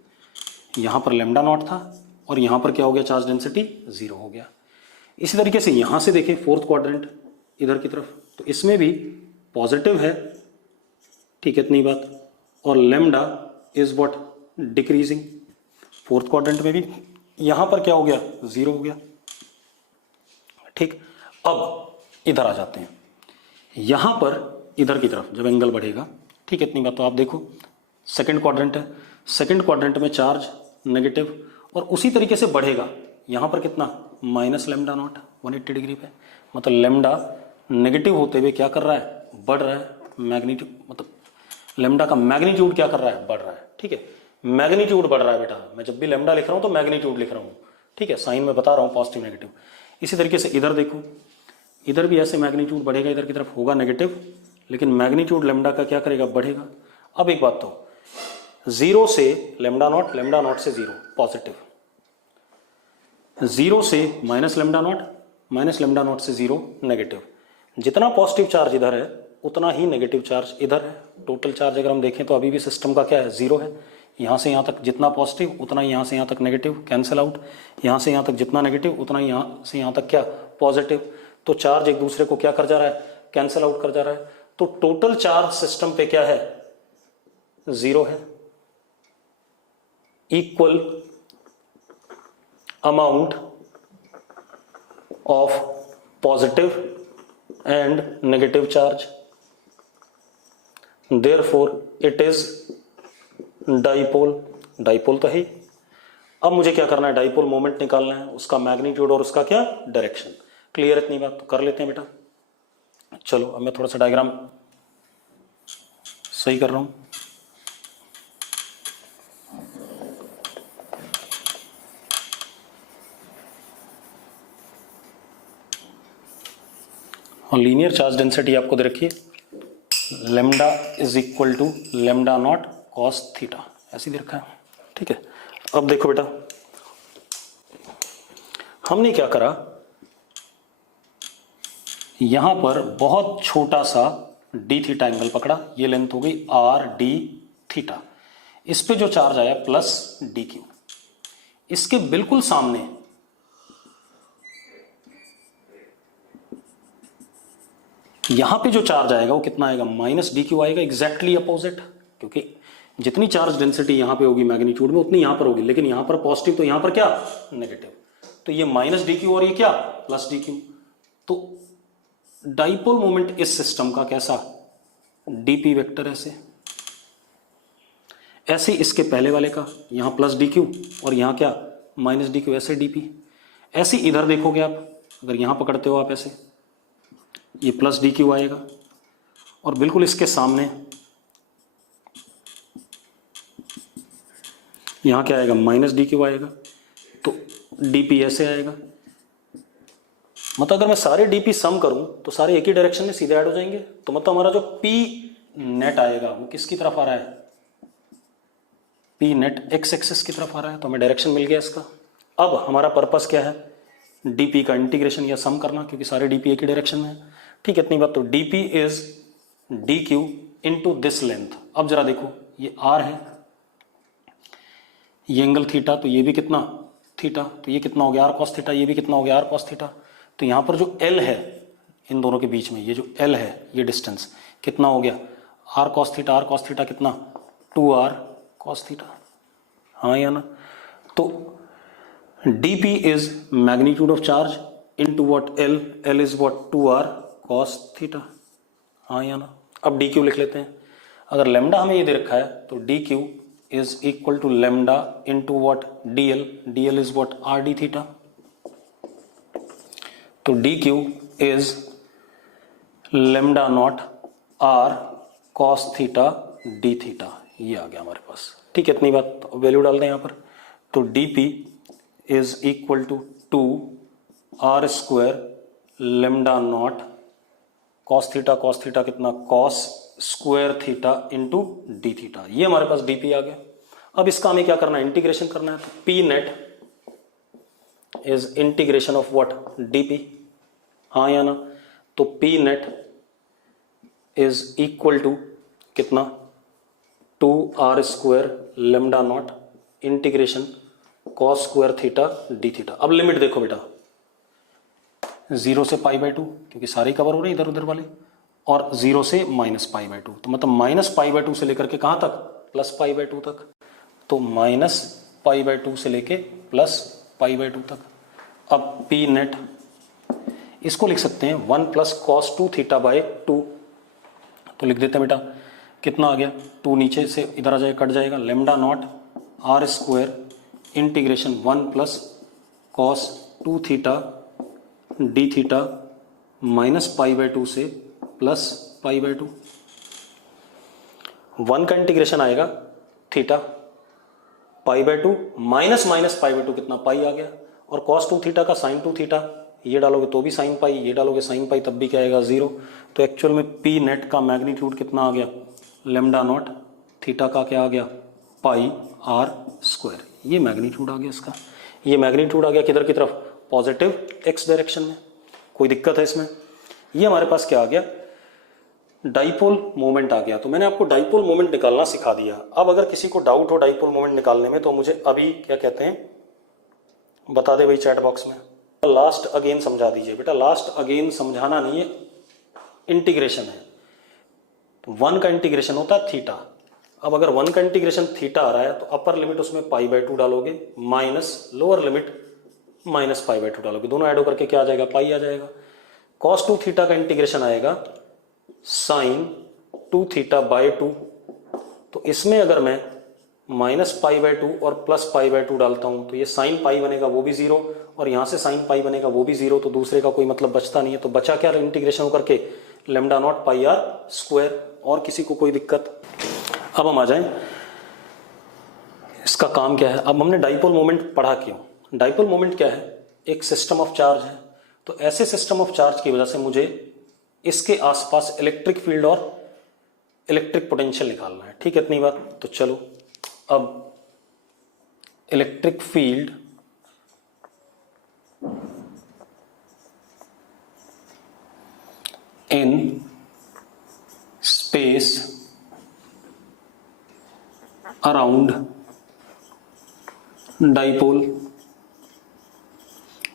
यहां पर लेमडा नॉट था और यहां पर क्या हो गया, चार्ज डेंसिटी 0 हो गया। इसी तरीके से यहां से देखें फोर्थ क्वाड्रेंट इधर की तरफ, तो इसमें भी पॉजिटिव है, ठीक है, इतनी बात, और lambda is what, decreasing. Fourth quadrant में भी यहां पर क्या हो गया, 0 हो गया, ठीक। अब इधर आ जाते हैं, यहां पर इधर की तरफ जब एंगल बढ़ेगा, ठीक है, इतनी बात। तो आप देखो सेकंड क्वाड्रेंट है, सेकंड क्वाड्रेंट में चार्ज नेगेटिव और उसी तरीके से बढ़ेगा, यहां पर कितना, माइनस लेमडा नॉट 180 डिग्री पे। मतलब लेमडा नेगेटिव होते हुए क्या कर रहा है, बढ़ रहा है, मैग्नीट्यूड, मतलब लेमडा का मैग्नीट्यूड क्या कर रहा है, बढ़ रहा है, ठीक है, मैग्नीट्यूड बढ़ रहा है बेटा। मैं जब भी लेमडा लिख रहा हूं तो मैग्नीट्यूड लिख रहा हूं, ठीक है, साइन में बता रहा हूं पॉजिटिव नेगेटिव। इसी तरीके से इधर देखो, इधर भी ऐसे मैग्नीट्यूड बढ़ेगा, इधर की तरफ होगा नेगेटिव, लेकिन मैग्नीट्यूड लेमडा का क्या करेगा, बढ़ेगा। अब एक बात तो, 0 से लेमडा नॉट से 0 पॉजिटिव, 0 से माइनस लेमडा नॉट से 0 नेगेटिव। जितना पॉजिटिव चार्ज इधर है उतना ही नेगेटिव चार्ज इधर है। टोटल चार्ज अगर हम देखें तो अभी भी सिस्टम का क्या है, 0 है। यहां से यहां तक जितना पॉजिटिव उतना यहां से यहां तक नेगेटिव, कैंसिल आउट। यहां से यहां तक जितना नेगेटिव उतना यहां से यहां तक क्या, पॉजिटिव। तो चार्ज एक दूसरे को क्या कर जा रहा है, कैंसिल आउट कर जा रहा है। तो टोटल चार्ज सिस्टम पे क्या है, 0 है। Equal amount of positive and negative charge, therefore it is dipole. Dipole तो है ही। अब मुझे क्या करना है, डाइपोल मोमेंट निकालना है, उसका मैग्नीट्यूड और उसका क्या, डायरेक्शन। क्लियर इतनी बात तो कर लेते हैं बेटा। चलो अब मैं थोड़ा सा डायग्राम सही कर रहा हूं। और लीनियर चार्ज डेंसिटी आपको दे रखी है, lambda is equal to lambda naught cos theta, ऐसे दे रखा है, ठीक है। अब देखो बेटा, हमने क्या करा, यहां पर बहुत छोटा सा डी थीटा एंगल पकड़ा, ये लेंथ हो गई आर डी थीटा। इस पे जो चार्ज आया प्लस डी क्यू। इसके बिल्कुल सामने यहां पे जो चार्ज आएगा वो कितना आएगा, माइनस डी क्यू आएगा, एग्जैक्टली अपोजिट। क्योंकि जितनी चार्ज डेंसिटी यहां पे होगी मैग्नीट्यूड में उतनी यहां पर होगी, लेकिन यहां पर पॉजिटिव तो यहां पर क्या, नेगेटिव। तो ये माइनस डी क्यू और ये क्या, प्लस डी क्यू। तो डाइपोल मोमेंट इस सिस्टम का कैसा, डीपी वेक्टर ऐसे, ऐसे इसके पहले वाले का, यहां प्लस डी क्यू और यहां क्या, माइनस डी क्यू, ऐसे डीपी। ऐसे इधर देखोगे आप, अगर यहां पकड़ते हो आप ऐसे, ये प्लस डी क्यू आएगा और बिल्कुल इसके सामने यहां क्या आएगा, माइनस डी क्यू आएगा। तो डीपी ऐसे आएगा। मतलब अगर मैं सारे डीपी सम करूं तो सारे एक ही डायरेक्शन में सीधे ऐड हो जाएंगे। तो मतलब हमारा जो पी नेट आएगा वो किसकी तरफ आ रहा है, पी नेट एक्स एक्सिस की तरफ आ रहा है। तो हमें डायरेक्शन मिल गया इसका। अब हमारा पर्पस क्या है, डीपी का इंटीग्रेशन या सम करना, क्योंकि सारे डीपी एक ही डायरेक्शन में है, ठीक है, इतनी बात। तो DP is D Q into this length. अब जरा देखो, ये आर है, ये एंगल थीटा, तो ये भी कितना थीटा, तो ये कितना हो गया आर कॉस थीटा, ये भी कितना हो गया आर कॉस थीटा। तो यहाँ पर जो एल है इन दोनों के बीच में, ये जो एल है ये डिस्टेंस कितना हो गया आर कॉस थीटा कितना 2r कॉस थीटा, हाँ या ना। तो dp is magnitude of charge into what L is what 2r cos theta, हाँ या ना। अब dq लिख लेते हैं। अगर लेमडा हमें ये दे रखा है तो dq is equal to lambda into what dl is what r d theta. तो dq is lambda naught r cos theta d theta, ये आ गया हमारे पास। ठीक है, इतनी बात, वैल्यू डाल दें यहाँ पर। तो dp is equal to 2r square lambda naught cos theta कितना cos square theta into D theta, ये हमारे पास dp आ गया। अब इसका हमें क्या करना है, इंटीग्रेशन करना है। तो p net is integration of what dp, हाँ या ना। तो p net is equal to कितना 2r square lambda naught integration cos square theta D theta. अब लिमिट देखो बेटा, 0 से π/2 क्योंकि सारे कवर हो रहे हैं इधर उधर वाले, और 0 से -π/2, तो मतलब -π/2 से लेकर के कहाँ तक +π/2 तक। तो -π/2 से लेके +π/2 तक। अब p नेट इसको लिख सकते हैं 1 + cos 2 θ/2, तो लिख देते हैं बेटा, कितना आ गया 2 नीचे से इधर आ जाएगा, कट जाएगा, lambda naught r square integration 1 + cos 2 theta D theta -π/2 से +π/2। 1 का इंटीग्रेशन आएगा थीटा, π/2 -π/2 कितना पाई आ गया, और cos 2 थीटा का sin 2 थीटा, ये डालोगे तो भी sin पाई, ये डालोगे sin पाई तब भी क्या आएगा 0। तो एक्चुअल में p नेट का मैग्नीट्यूड कितना आ गया, लेमडा नॉट थीटा का क्या आ गया πr², ये मैग्नीट्यूड आ गया इसका। ये मैग्नीट्यूड आ गया किधर की तरफ, पॉजिटिव x डायरेक्शन में। कोई दिक्कत है इसमें। ये हमारे पास क्या आ गया, डाइपोल मोमेंट आ गया। तो मैंने आपको डाइपोल मोमेंट निकालना सिखा दिया। अब अगर किसी को डाउट हो डाइपोल मोमेंट निकालने में तो मुझे अभी क्या कहते हैं बता दे भाई चैट बॉक्स में। लास्ट अगेन समझा दीजिए बेटा, लास्ट अगेन समझाना नहीं है, इंटीग्रेशन है। तो 1 का इंटीग्रेशन होता है थीटा। अब अगर 1 का इंटीग्रेशन थीटा आ रहा है तो अपर लिमिट उसमें π/2 डालोगे, माइनस लोअर लिमिट -π/2 डालोगे, दोनों ऐड होकर के क्या आ जाएगा, पाई आ जाएगा। cos 2 थीटा का इंटीग्रेशन आएगा sin 2 θ/2। तो इसमें अगर मैं -π/2 और +π/2 डालता हूं तो ये sin पाई बनेगा वो भी 0, और यहां से sin पाई बनेगा वो भी 0, तो दूसरे का कोई मतलब बचता नहीं है। तो बचा क्या इंटीग्रेशन होकर के, लेमडा नॉट πr²। और किसी को कोई दिक्कत। अब हम आ जाएं, इसका काम क्या है। अब हमने डाइपोल मोमेंट पढ़ा क्यों, डाइपोल मोमेंट क्या है, एक सिस्टम ऑफ चार्ज है। तो ऐसे सिस्टम ऑफ चार्ज की वजह से मुझे इसके आसपास इलेक्ट्रिक फील्ड और इलेक्ट्रिक पोटेंशियल निकालना है। ठीक है, इतनी बात। तो चलो अब electric field in space around dipole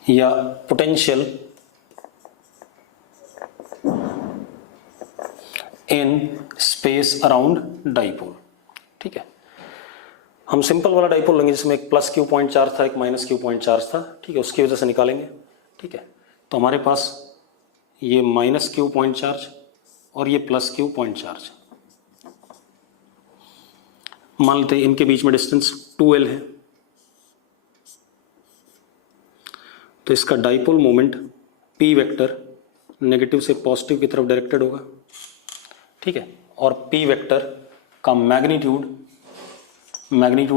या potential in space around dipole. ठीक है, हम सिंपल वाला डाइपोल लेंगे जिसमें एक प्लस क्यू पॉइंट चार्ज था, एक माइनस क्यू पॉइंट चार्ज था। ठीक है, उसकी वजह से निकालेंगे। ठीक है, तो हमारे पास ये माइनस क्यू पॉइंट चार्ज और ये प्लस क्यू पॉइंट चार्ज, मान लेते हैं इनके बीच में डिस्टेंस 2l है। तो इसका dipole moment p vector negative से पॉजिटिव की तरफ डायरेक्टेड होगा। ठीक है, और p वेक्टर का magnitude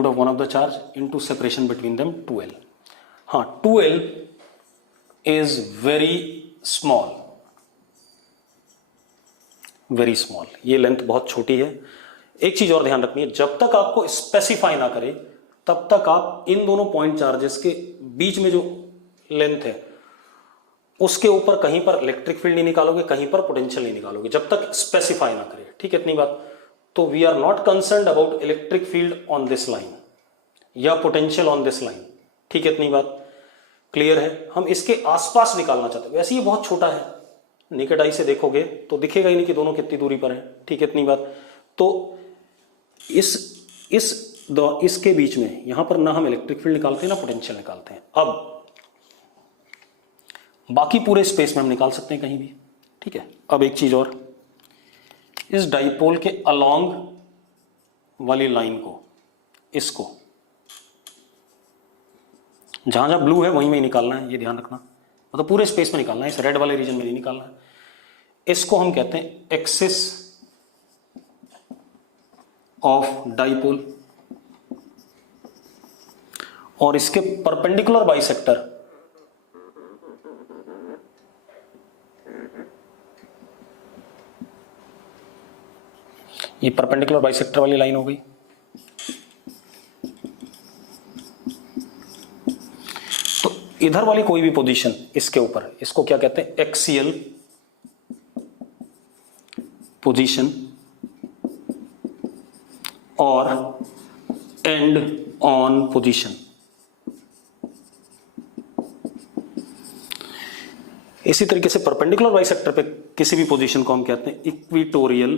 of one of the charge into separation between them 2l। हाँ, 2l is very small, very small, ये लेंथ बहुत छोटी है। एक चीज और ध्यान रखनी है, जब तक आपको स्पेसिफाई ना करे तब तक आप इन दोनों पॉइंट चार्जेस के बीच में जो लेंथ है उसके ऊपर कहीं पर इलेक्ट्रिक फील्ड नहीं निकालोगे, कहीं पर पोटेंशियल नहीं निकालोगे, जब तक स्पेसिफाई ना करे। ठीक है, इतनी बात। तो we are not concerned about electric field on this line, या पोटेंशियल ऑन दिस लाइन। ठीक है, इतनी बात क्लियर है। हम इसके आसपास निकालना चाहते हैं। वैसे ये बहुत छोटा है, नेकेड आई से देखोगे तो दिखेगा ही नहीं कि दोनों कितनी दूरी पर हैं। ठीक है, इतनी बात। तो इसके बीच में यहां पर ना हम इलेक्ट्रिक फील्ड निकालते हैं ना पोटेंशियल निकालते हैं। अब बाकी पूरे स्पेस में हम निकाल सकते हैं कहीं भी। ठीक है, अब एक चीज और, इस डाइपोल के अलोंग वाली लाइन को, इसको जहां जहां ब्लू है वहीं में ही निकालना है, ये ध्यान रखना। मतलब पूरे स्पेस में निकालना है, इस रेड वाले रीजन में नहीं निकालना है। इसको हम कहते हैं एक्सिस ऑफ डाइपोल, और इसके परपेंडिकुलर बाइसेक्टर ये परपेंडिकुलर बाइसेक्टर वाली लाइन हो गई। तो इधर वाली कोई भी पोजीशन इसके ऊपर, इसको क्या कहते हैं, एक्सियल पोजीशन और एंड ऑन पोजीशन। इसी तरीके से परपेंडिकुलर बाइसेक्टर पे किसी भी पोजीशन को हम कहते हैं इक्विटोरियल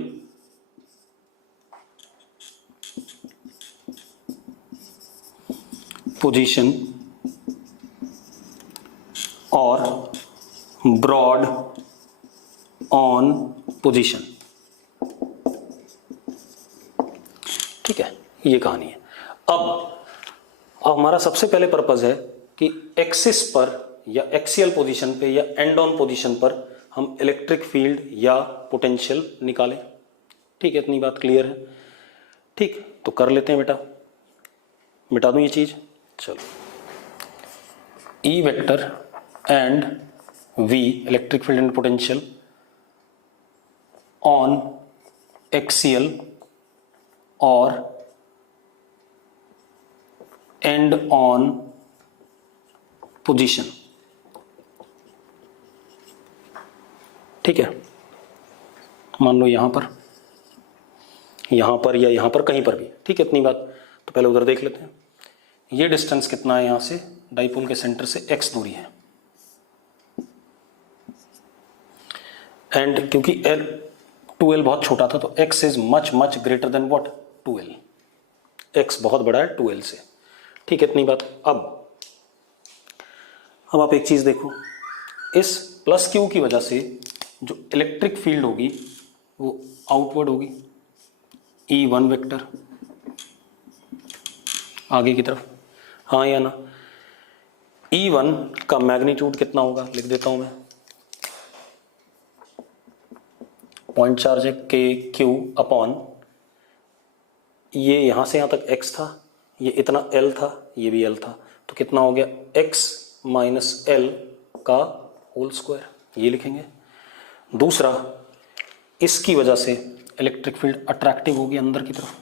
पोजीशन और ब्रॉड ऑन पोजीशन। ठीक है, ये कहानी है। अब हमारा सबसे पहले पर्पस है कि एक्सिस पर या एक्सियल पोजीशन पे या एंड ऑन पोजीशन पर हम इलेक्ट्रिक फील्ड या पोटेंशियल निकालें। ठीक है, इतनी बात क्लियर है। ठीक, तो कर लेते हैं बेटा, मिटा दूं ये चीज। चलो, E vector and V electric field and potential on axial और एंड ऑन पोजीशन। ठीक है, मान लो यहां पर या यहां पर कहीं पर भी। ठीक है, इतनी बात। तो पहले उधर देख लेते हैं। ये डिस्टेंस कितना है यहां से, डाइपोल के सेंटर से x दूरी है, एंड क्योंकि L 2L बहुत छोटा था तो x is much much greater than what 2L। x बहुत बड़ा है 2L से। ठीक है, इतनी बात। अब आप एक चीज देखो, इस प्लस क्यू की वजह से जो इलेक्ट्रिक फील्ड होगी वो आउटवर्ड होगी, E1 वेक्टर आगे की तरफ, हाँ या ना। E1 का मैग्नीट्यूड कितना होगा, लिख देता हूं मैं। पॉइंट चार्ज है के क्यू अपॉन, ये यहां से यहां तक x था, ये इतना L था, ये भी L था, तो कितना हो गया x माइनस L का होल स्क्वायर, ये लिखेंगे। दूसरा, इसकी वजह से इलेक्ट्रिक फील्ड अट्रैक्टिव होगी अंदर की तरफ,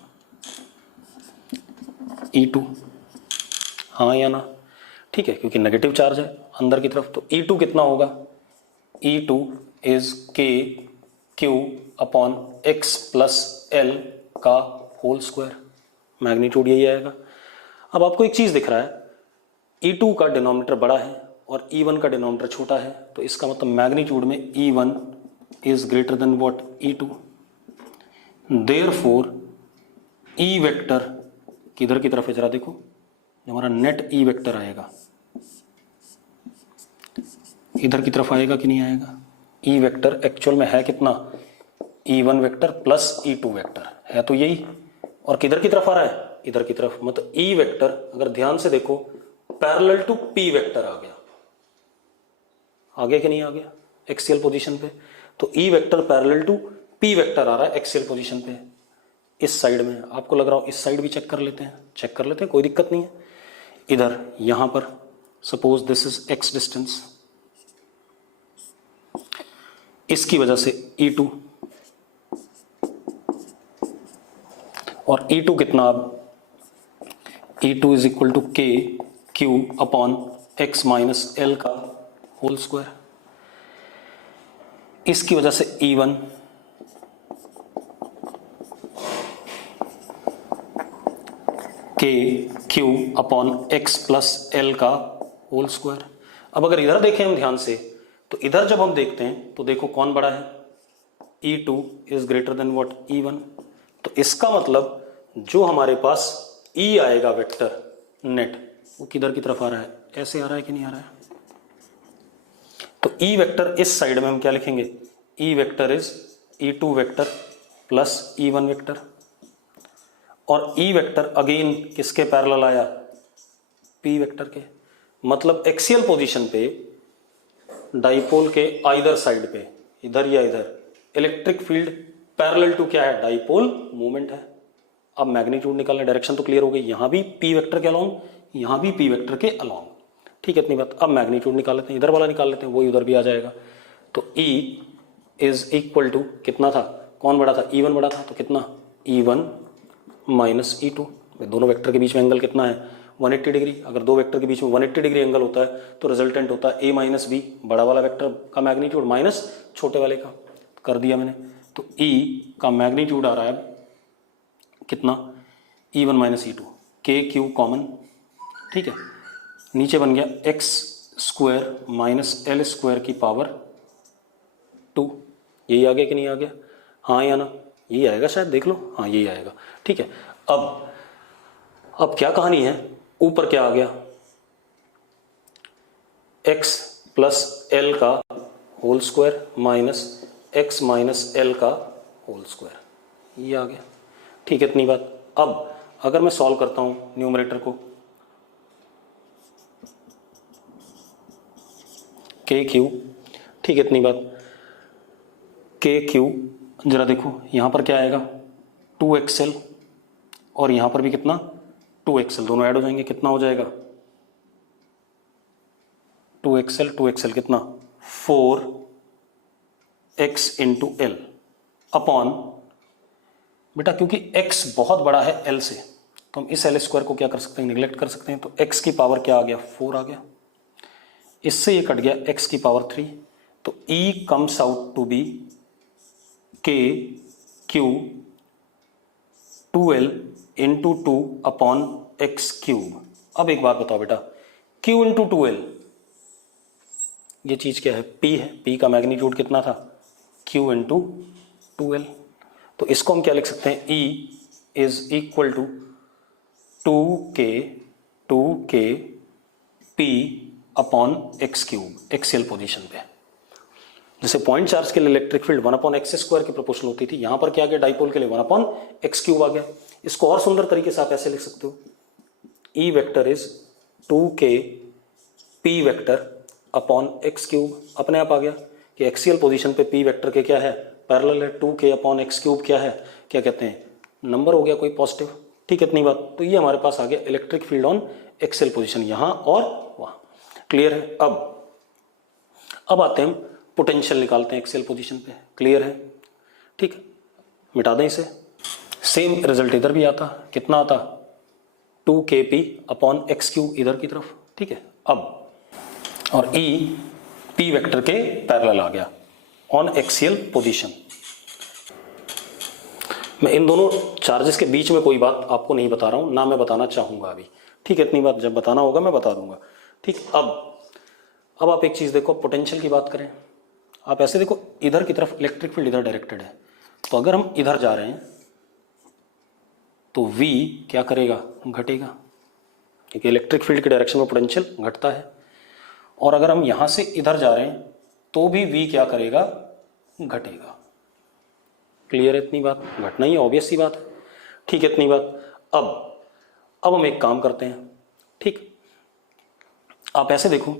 E2, हाँ या ना। ठीक है, क्योंकि नेगेटिव चार्ज है अंदर की तरफ, तो E2 कितना होगा, E2 is k q upon x plus L का होल स्क्वायर, मैग्नीट्यूड यही आएगा। अब आपको एक चीज दिख रहा है, E2 का डिनोमिनेटर बड़ा है और E1 का डिनोमिनेटर छोटा है, तो इसका मतलब मैग्नीट्यूड में E1 is greater than what E2। Therefore E vector किधर की तरफ है जरा देखो, हमारा नेट E वेक्टर आएगा इधर की तरफ आएगा कि नहीं आएगा। E वेक्टर एक्चुअल में है कितना, E1 vector plus E2 vector है, तो यही, और किधर की तरफ आ रहा है, इधर की तरफ। मतलब E वेक्टर अगर ध्यान से देखो पैरेलल टू P वेक्टर आ गया, आगे कि नहीं आ गया एक्सियल पोजीशन पे। तो E vector parallel to P vector आ रहा है एक्सियल पोजीशन पे इस साइड में। आपको लग रहा हो इस साइड भी चेक कर लेते हैं, कोई दिक्कत नहीं है। इधर यहां पर suppose this is x distance, इसकी वजह से E2, और E2 कितना, अब E2 is equal to k q upon x minus L का होल स्क्वायर। इसकी वजह से E1 के q upon x plus L का होल स्क्वायर। अब अगर इधर देखें हम ध्यान से, तो इधर जब हम देखते हैं तो देखो कौन बड़ा है, E2 is greater than what, E1। तो इसका मतलब जो हमारे पास E आएगा वेक्टर नेट, वो किधर की तरफ आ रहा है, ऐसे आ रहा है कि नहीं आ रहा है। तो E वेक्टर इस साइड में हम क्या लिखेंगे, E vector is E2 vector plus E1 vector. और E वेक्टर अगेन किसके पैरेलल आया, P वेक्टर के। मतलब एक्सियल पोजीशन पे डाइपोल के आइदर साइड पे, इधर या इधर, इलेक्ट्रिक फील्ड पैरेलल टू क्या है, डाइपोल मोमेंट है। अब मैग्नीट्यूड निकालना, डायरेक्शन तो क्लियर हो गई, यहां भी P वेक्टर के अलोंग, यहां भी P वेक्टर के अलोंग। ठीक है, इतनी बात। अब मैग्नीट्यूड निकाल लेते हैं, इधर वाला निकाल लेते हैं, वही उधर भी आ जाएगा। तो E इज इक्वल टू कितना था, कौन बड़ा था, E1 बड़ा था, तो कितना, E1 माइनस E2। दोनों वेक्टर के बीच में एंगल कितना है, 180 डिग्री। अगर दो वेक्टर के बीच में 180 डिग्री एंगल होता है तो रिजल्टेंट होता है A माइनस बी, बड़ा वाला वेक्टर का मैग्नीट्यूड माइनस छोटे वाले का। कर दिया मैंने। तो E का मैग्नीट्यूड आ रहा है कितना, E1 माइनस E2, के क्यू कॉमन। ठीक है, नीचे बन गया x square minus L square की पावर 2। यही आ गया कि नहीं आ गया, हाँ या ना, यही आएगा शायद, देख लो, हाँ यही आएगा। ठीक है, अब क्या कहानी है, ऊपर क्या आ गया, x प्लस एल का whole square minus X minus L का होल स्क्वायर, ये आ गया। ठीक है, इतनी बात। अब अगर मैं सॉल्व करता हूं न्यूमरेटर को, के क्यू, ठीक है, इतनी बात, के क्यू, जरा देखो यहां पर क्या आएगा, 2xl, और यहां पर भी कितना, 2xl, दोनों ऐड हो जाएंगे, कितना हो जाएगा, 2xl कितना, 4x इंटू एल अपॉन, बेटा क्योंकि x बहुत बड़ा है l से, तो हम इस एल स्क्वायर को क्या कर सकते हैं, निगलेक्ट कर सकते हैं। तो x की पावर क्या आ गया, 4 आ गया, इससे ये कट गया x की पावर 3। तो E comes out to be k q 2l into 2 upon x cube. अब एक बात बताओ बेटा, q इंटू 2l, ये चीज क्या है, p है, p का मैग्नीट्यूड कितना था, q इंटू 2l। तो इसको हम क्या लिख सकते हैं, E is equal to 2k p upon x cube, axial position पे। जैसे पॉइंट चार्ज के लिए electric field 1 upon x square की प्रोपोर्शन होती थी, यहां पर क्या आ गया, डाइपोल के लिए 1 अपॉन एक्स क्यूब आ गया। इसको और सुंदर तरीके से आप ऐसे लिख सकते हो, E vector is 2k p vector upon x cube. अपने आप आ गया कि एक्सियल पोजीशन पे p वेक्टर के क्या है, पैरेलल है, 2k अपॉन एक्स क्यूब क्या है, क्या कहते हैं, नंबर हो गया कोई पॉजिटिव। ठीक है, इतनी बात। तो ये हमारे पास आ गया electric field on axial position, यहां और वहां। क्लियर है। अब आते हैं, पोटेंशियल निकालते हैं एक्सियल पोजीशन पे। क्लियर है, ठीक है, मिटा दें इसे। सेम रिजल्ट इधर भी आता, कितना आता, 2kp अपॉन एक्स क्यूब इधर की तरफ। ठीक है, अब और E p वेक्टर के पैरेलल आ गया ऑन एक्सियल पोजीशन। मैं इन दोनों चार्जेस के बीच में कोई बात आपको नहीं बता रहा हूं, ना मैं बताना चाहूंगा अभी। ठीक है, इतनी बात, जब बताना होगा मैं बता दूंगा। ठीक, अब आप एक चीज देखो, पोटेंशियल की बात करें, आप ऐसे देखो, इधर की तरफ इलेक्ट्रिक फील्ड इधर डायरेक्टेड है, तो अगर हम इधर जा रहे हैं तो V क्या करेगा, घटेगा, क्योंकि इलेक्ट्रिक फील्ड की डायरेक्शन में पोटेंशियल घटता है। और अगर हम यहां से इधर जा रहे हैं तो भी V क्या करेगा, घटेगा। क्लियर है, इतनी बात, घटना ही ऑब्वियस सी बात है। ठीक है, इतनी बात। अब हम एक काम करते हैं। ठीक, आप ऐसे देखो,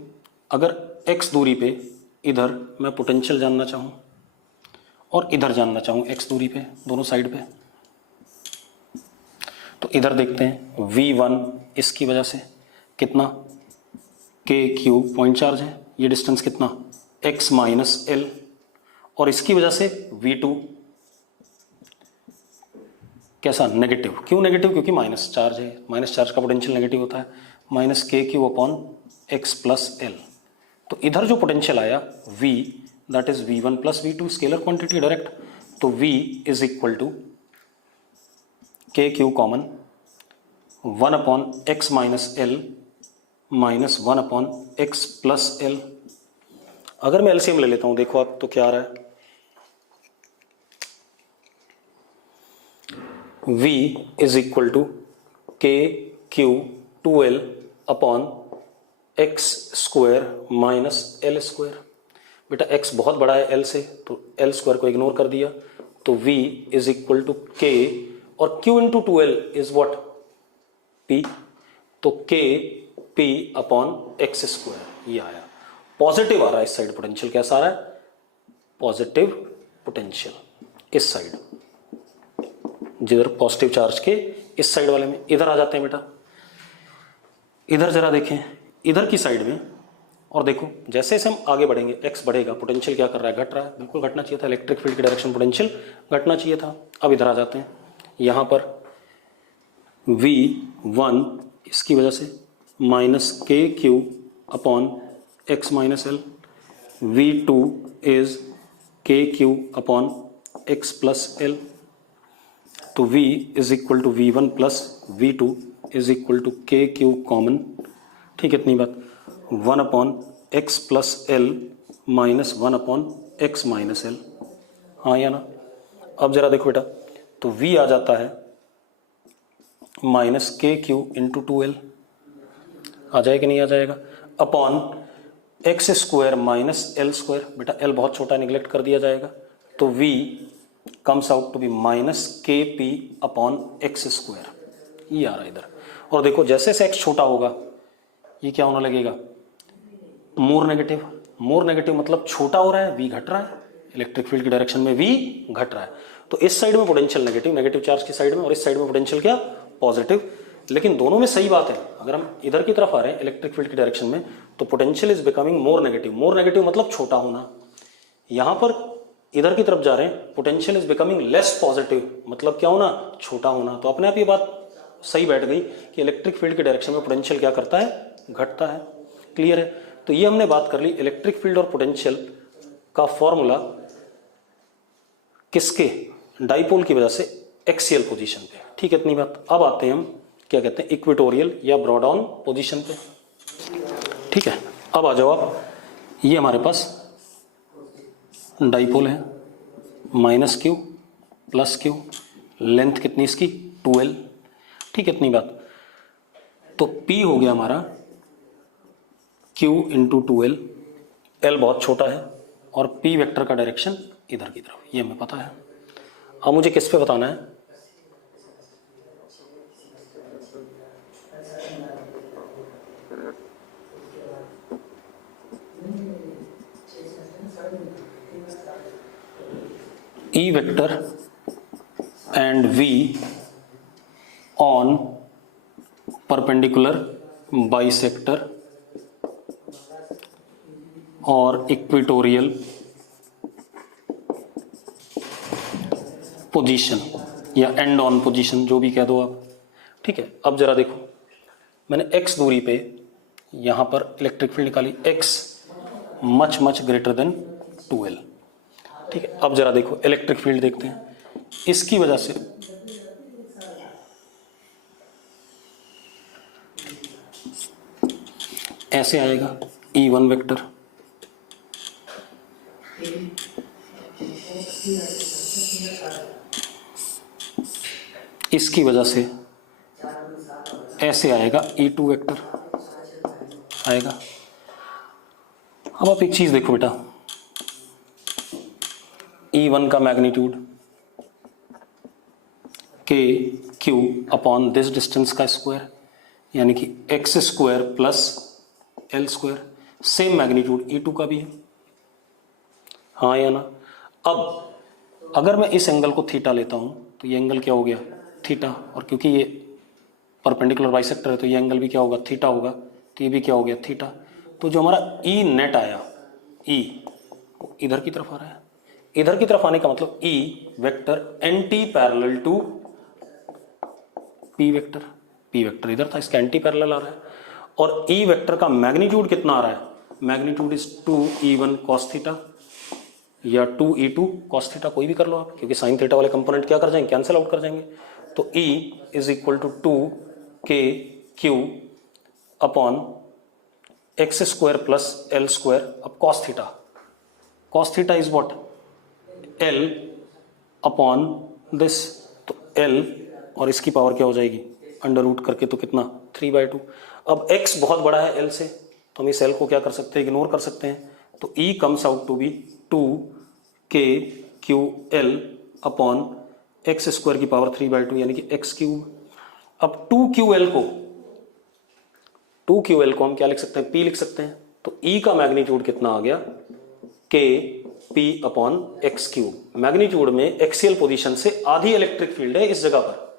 अगर x दूरी पे इधर मैं पोटेंशियल जानना चाहूं और इधर जानना चाहूं x दूरी पे, दोनों साइड पे, तो इधर देखते हैं V1 इसकी वजह से कितना, k क्यूब पॉइंट चार्ज है, ये डिस्टेंस कितना, x माइनस एल, और इसकी वजह से V2 कैसा, नेगेटिव। क्यों नेगेटिव, क्योंकि माइनस चार्ज है, माइनस चार्ज का पोटेंशियल नेगेटिव होता है, minus k q upon x plus l. तो इधर जो पोटेंशियल आया V, that is V1 plus V2, scalar quantity direct. तो V is equal to k q common 1 upon x minus L minus 1 upon x plus L. अगर मैं LCM ले लेता हूं, देखो आप, तो क्या आ रहा है, v is equal to k q 2l upon x square minus L square. बेटा x बहुत बड़ा है l से, तो l स्क्वायर को इग्नोर कर दिया, तो v is equal to k, और q इंटू 2l इज वॉट, p, तो k p upon x square. ये आया, पॉजिटिव आ रहा है इस साइड पोटेंशियल। कैसा आ रहा है, पॉजिटिव पोटेंशियल इस साइड, जिधर पॉजिटिव चार्ज के इस साइड वाले में। इधर आ जाते हैं बेटा, इधर जरा देखें, इधर की साइड में, और देखो जैसे जैसे हम आगे बढ़ेंगे x बढ़ेगा, पोटेंशियल क्या कर रहा है, घट रहा है। बिल्कुल घटना चाहिए था, इलेक्ट्रिक फील्ड की डायरेक्शन पोटेंशियल घटना चाहिए था। अब इधर आ जाते हैं, यहाँ पर v1 इसकी वजह से minus k q upon x minus l, v2 is k q upon x plus l, तो v is equal to v one plus v two is equal to k q common. ठीक है, इतनी बात, 1 upon x plus l minus 1 upon x minus l. हाँ या ना। अब जरा देखो बेटा, तो v आ जाता है minus k Q into 2l, आ जाएगा नहीं आ जाएगा, upon x square minus L square. बेटा l बहुत छोटा, निगलेक्ट कर दिया जाएगा, तो v comes out to be minus K P upon x square. ये आ रहा है इधर। और देखो जैसे से x छोटा होगा, ये क्या होने लगेगा, मोर नेगेटिव। मोर नेगेटिव मतलब छोटा हो रहा है, v घट रहा है, इलेक्ट्रिक फील्ड की डायरेक्शन में v घट रहा है। तो इस साइड में पोटेंशियल नेगेटिव, नेगेटिव चार्ज की साइड में, और इस साइड में पोटेंशियल क्या, पॉजिटिव। लेकिन दोनों में सही बात है, अगर हम इधर की तरफ आ रहे हैं इलेक्ट्रिक फील्ड की डायरेक्शन में, तो potential is becoming more negative. More negative मतलब छोटा होना। यहां पर इधर की तरफ जा रहे हैं, potential is becoming less positive, मतलब क्या होना, छोटा होना। तो अपने आप ये बात सही बैठ गई कि इलेक्ट्रिक फील्ड की डायरेक्शन में पोटेंशियल क्या करता है, घटता है। क्लियर है। तो ये हमने बात कर ली इलेक्ट्रिक फील्ड और पोटेंशियल का फॉर्मूला किसके, डाइपोल की वजह से एक्सियल पोजीशन पे। ठीक है, इतनी बात। अब आते हैं हम क्या कहते हैं, इक्वेटोरियल या ब्रॉड ऑन पोजीशन पे। ठीक है, अब आ जाओ आप, ये हमारे पास डाइपोल है, minus Q plus Q, length कितनी इसकी, 2l। ठीक है, इतनी बात। तो P हो गया हमारा Q इंटू 2l, L बहुत छोटा है, और P वेक्टर का डायरेक्शन इधर की तरफ, ये हमें पता है। अब मुझे किस पे बताना है, E vector and V on perpendicular bisector और इक्वेटोरियल पोजीशन या एंड ऑन पोजीशन, जो भी कह दो आप। ठीक है, अब जरा देखो, मैंने x दूरी पे यहां पर इलेक्ट्रिक फील्ड निकाली, x much much greater than 2l। ठीक है, अब जरा देखो इलेक्ट्रिक फील्ड देखते हैं, इसकी वजह से ऐसे आएगा E1 वेक्टर, इसकी वजह से ऐसे आएगा E2 वेक्टर आएगा। अब आप एक चीज देखो बेटा, E1 का मैग्नीट्यूड के क्यू अपॉन दिस डिस्टेंस का स्क्वायर, यानी कि x square plus l square. Same magnitude E2 का भी है, हाँ या ना। अब अगर मैं इस एंगल को थीटा लेता हूं, तो ये एंगल क्या हो गया, थीटा, और क्योंकि ये परपेंडिकुलर बाइसेक्टर है, तो ये एंगल भी क्या होगा, थीटा होगा, तो ये भी क्या हो गया, थीटा। तो जो हमारा E नेट आया, E इधर की तरफ आ रहा है, इधर की तरफ आने का मतलब E vector anti parallel to P vector. P vector इधर था, इसका एंटी पैरेलल आ रहा है, और E वेक्टर का मैग्नीट्यूड कितना आ रहा है, magnitude is 2E1 cos theta या 2E2 cos थीटा, कोई भी कर लो आप, क्योंकि साइन थीटा वाले कंपोनेंट क्या कर जाएंगे, कैंसिल आउट कर जाएंगे। तो E is equal to 2 k q upon x square plus l square. अब cos theta is what, l upon this, तो एल और इसकी पावर क्या हो जाएगी, अंडर रूट करके तो कितना 3/2। अब x बहुत बड़ा है l से, तो हम इस l को क्या कर सकते हैं, इग्नोर कर सकते हैं। तो e comes out to be 2k/q/l upon x square की पावर 3/2 यानी कि x³। अब 2ql को हम क्या लिख सकते हैं, p लिख सकते हैं। तो e का मैग्नीट्यूड कितना आ गया, kp अपॉन x³। मैग्नीट्यूड में एक्सियल पोजीशन से आधी इलेक्ट्रिक फील्ड है इस जगह पर,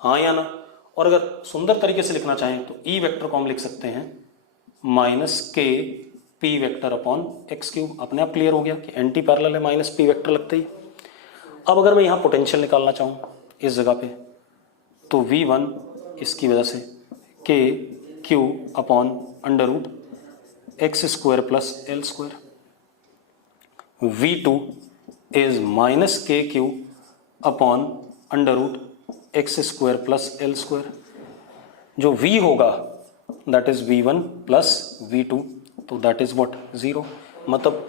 हाँ या ना। और अगर सुंदर तरीके से लिखना चाहें तो ई वेक्टर को हम लिख सकते हैं minus K P vector upon x³। अपने आप क्लियर हो गया कि एंटी पैरेलल है माइनस पी वेक्टर लगते ही। अब अगर मैं यहाँ पोटेंशियल निकालना चाहूँ इस जगह पे, तो V1 इसकी वजह से k q upon under root x² plus l square, V2 is minus k q upon under root x² plus l square. जो V होगा that is V1 plus V2, तो दैट इज व्हाट 0। मतलब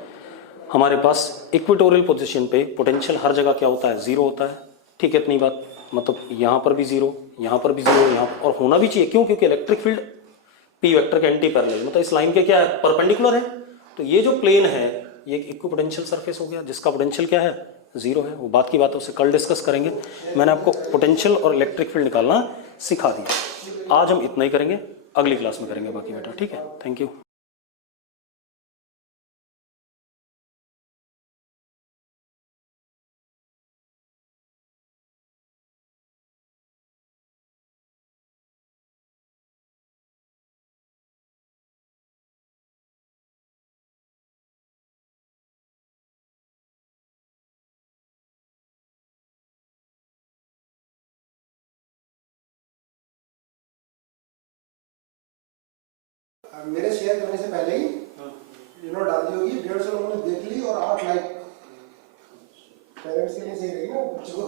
हमारे पास equatorial position पे potential हर जगह क्या होता है, 0 होता है। ठीक है, इतनी बात। मतलब यहाँ पर भी 0, यहाँ पर भी 0, यहाँ और होना भी चाहिए। क्यों? क्योंकि इलेक्ट्रिक फील्ड पी वेक्टर के एंटी पैरेलल, मतलब इस लाइन के क्या है, परपेंडिकुलर है। तो ये जो प्लेन है ये एक इक्विपोटेंशियल सरफेस हो गया जिसका पोटेंशियल क्या है, 0 है। वो बात की बात है, उसे कल डिस्कस करेंगे। मैंने आपको पोटेंशियल और इलेक्ट्रिक फील्ड निकालना सिखा दिया। आज हम इतना ही करेंगे, अगली क्लास में करेंगे बाकी बेटा। ठीक है, थैंक यू। मेरे शेयर करने से पहले ही डाल दी होगी। 150 लोगों ने देख ली और 8 लाइक। पेरेंट्स के लिए सही रहेगी ना, बच्चों को